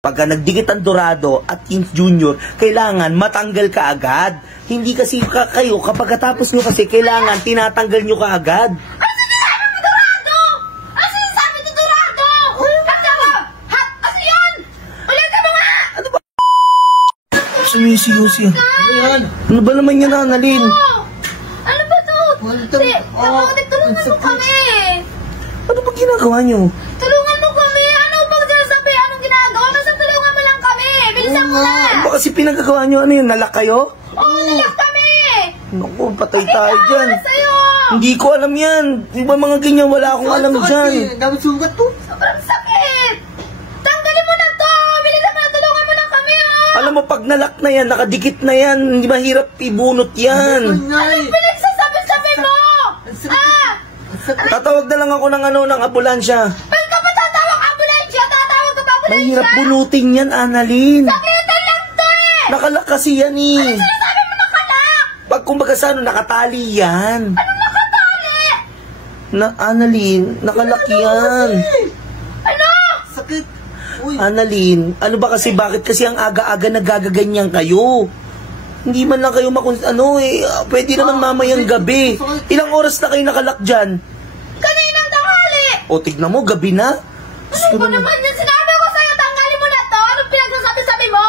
Pagka nagdikit ang Dorado at yung Junior, kailangan matanggal ka agad. Hindi kasi kayo, kapag katapos nyo kasi, kailangan tinatanggal nyo ka agad. Ano sinasabi mo, Dorado? Ano sinasabi mo, Dorado? Ano yun? Ulitin mo nga! Ano ba? Sumisigaw siya. Ano yan? Ano ba naman yan, Annalyn? Ano ba to? Tulungan mo kami. Ano ba ginagawa nyo? Tulungan mo kami. Ano bang sinasabi? Anong ginagawa? Basta tulungan mo lang kami. Bilisan mo na. Ano ba kasi pinagagawa nyo? Ano yun? Nalak kayo? Oo, nalak kami. Naku, patay tayo dyan. Para sa'yo. Hindi ko alam yan. Di ba mga ganyan? Wala akong alam dyan. Dami sugat to. Sobrang sakit. Tanggalin mo na to. Bilisan mo na. Tulungan mo lang kami. Alam mo, pag nalak na yan, nakadikit na yan, hindi mahirap ibunot yan. Anong pinagsasabi-sabi mo? Tatawag na lang ako ng ng ambulansya. Ba't ka ba tatawag ambulansya? Tatawag ka ba ambulansya? Mahirap bunutin yan, Annalyn. Sakitan lang to eh. Nakalak kasi yan eh. Sinasabi mo nakalak. Pag kumbaga sa nakatali yan. Anong nakatali? Annalyn, nakalak yan. Ano? Sakit. Uy. Annalyn, ano ba kasi, bakit kasi ang aga-aga nagagaganyan kayo? Hindi man lang kayo pwede naman mamayang gabi. Ilang oras na kayo nakalak dyan? Kaninang tanghali. O, tignan mo, gabi na. Ano ba naman yan? Sinabi ko sa'yo, tanggalin mo na to. Anong pinagsasabi-sabi mo?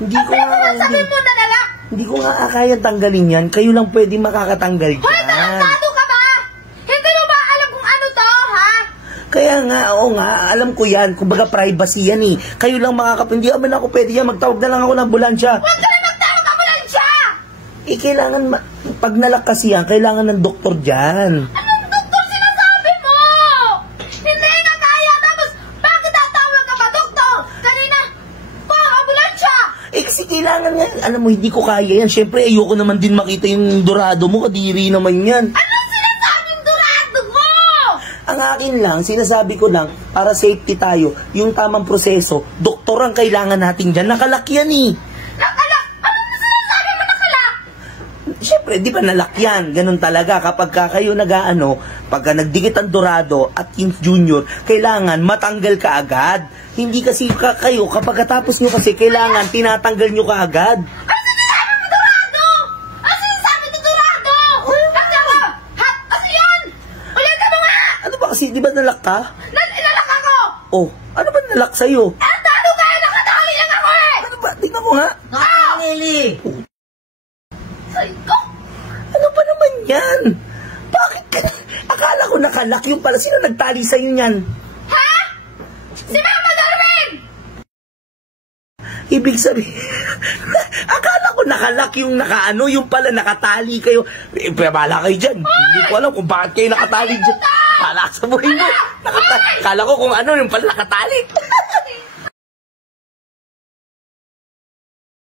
Hindi ko Pinagsasabi mo na nalak. Hindi ko nga kayang tanggalin yan. Kayo lang pwede makakatanggal Hoy, dyan. tarantado ka ba? Hindi mo ba alam kung ano to, ha? Kaya nga, oo nga, alam ko yan. Kumbaga privacy yan eh. Kayo lang hindi naman ako pwede yan. Magtawag na lang ako ng ambulansya. Huwag ka na magtawag ambulansya. Kailangan, pag nalak kasi yan, kailangan ng doktor dyan. Anong doktor sinasabi mo? Hindi nga kaya. Tapos, bakit tatawag ka ba, doktor? Kanina, ambulansya. Kasi kailangan nga, alam mo, hindi ko kaya yan. Siyempre, ayoko naman din makita yung Dorado mo. Kadiri naman yan. Anong sinasabing Dorado mo? Ang akin lang, sinasabi ko lang, para safety tayo, yung tamang proseso, doktor ang kailangan natin dyan. Nakalak yan eh. Nakalak? Anong sinasabi mo nakalak? Siyempre, di ba nalak yan? Ganun talaga. Kapag kayo pagka nagdikit ang Dorado at yung Junior, kailangan matanggal ka agad. Hindi kasi kayo, kapag katapos nyo kasi, kailangan tinatanggal nyo ka agad. Ano sinasabi mo, Dorado? Ano sinasabi mo, Dorado? Ano yun? Ulitin mo nga! Ano ba kasi, di ba nalak ka? Nalak ako! Oh, ano ba nalak sa'yo? Talo kaya nakatali lang ako eh! Ano ba? Tingnan ko nga. Nakakangili. Say ko! Ano ba naman yan? Bakit ka? Akala ko nakalak yung pala. Sino nagtali sa'yo yan? Ha? Si Mama Darwin! Ibig sabihin, akala ko nakalak yung yung pala nakatali kayo. Bala kayo dyan. Hindi ko alam kung bakit kayo nakatali dyan. Hala sa buhay mo. Akala ko kung yung pala nakatali.